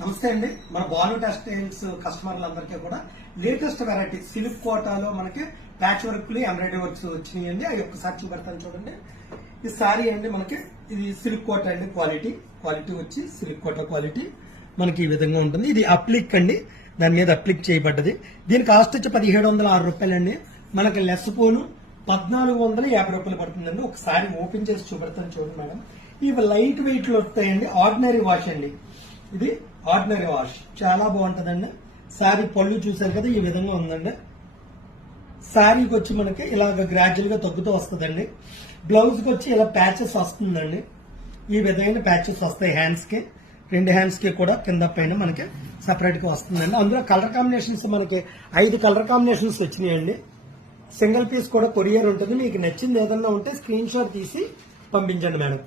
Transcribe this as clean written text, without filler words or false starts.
నమస్తే అండి. మన బాలు టెక్స్టైల్స్ కస్టమర్లందరికీ కూడా లేటెస్ట్ వెరైటీ సిల్క్ కోటాలో మనకి ప్యాచ్ వర్క్ ఎంబ్రాయిడరీ వర్క్స్ వచ్చినాయండి. అవి ఒక్కసారి చూపెడతాను చూడండి. ఈ సారీ అండి మనకి ఇది సిల్క్ కోట అండి. క్వాలిటీ వచ్చి సిల్క్ కోట క్వాలిటీ మనకి ఈ విధంగా ఉంటుంది. ఇది అప్లిక్ అండి, దాని మీద అప్లిక్ చేయబడ్డది. దీని కాస్ట్ వచ్చి 1706 రూపాయలండి. మనకి లెస్ పోను 1450 రూపాయలు పడుతుందండి. ఒకసారి ఓపెన్ చేసి చూపెడతాను చూడండి మేడం. ఇవి లైట్ వెయిట్ లో వస్తాయండి. ఆర్డినరీ వాష్ అండి. ఇది ఆర్డినరీ వాష్ చాలా బాగుంటదండి. శారీ పళ్ళు చూసారు కదా, ఈ విధంగా ఉందండి. శారీకి వచ్చి మనకి ఇలాగ గ్రాడ్యువల్ గా తగ్గుతూ వస్తుందండి. బ్లౌజ్ కి వచ్చి ఇలా ప్యాచెస్ వస్తుందండి. ఈ విధమైన ప్యాచెస్ వస్తాయి హ్యాండ్స్ కి, 2 హ్యాండ్స్ కి కూడా కింద పైన మనకి సపరేట్ గా వస్తుందండి. అందులో కలర్ కాంబినేషన్స్ మనకి 5 కలర్ కాంబినేషన్స్ వచ్చినాయండి. సింగిల్ పీస్ కూడా కొరియర్ ఉంటుంది. మీకు నచ్చింది ఏదన్నా ఉంటే స్క్రీన్ షాట్ తీసి పంపించండి మేడం.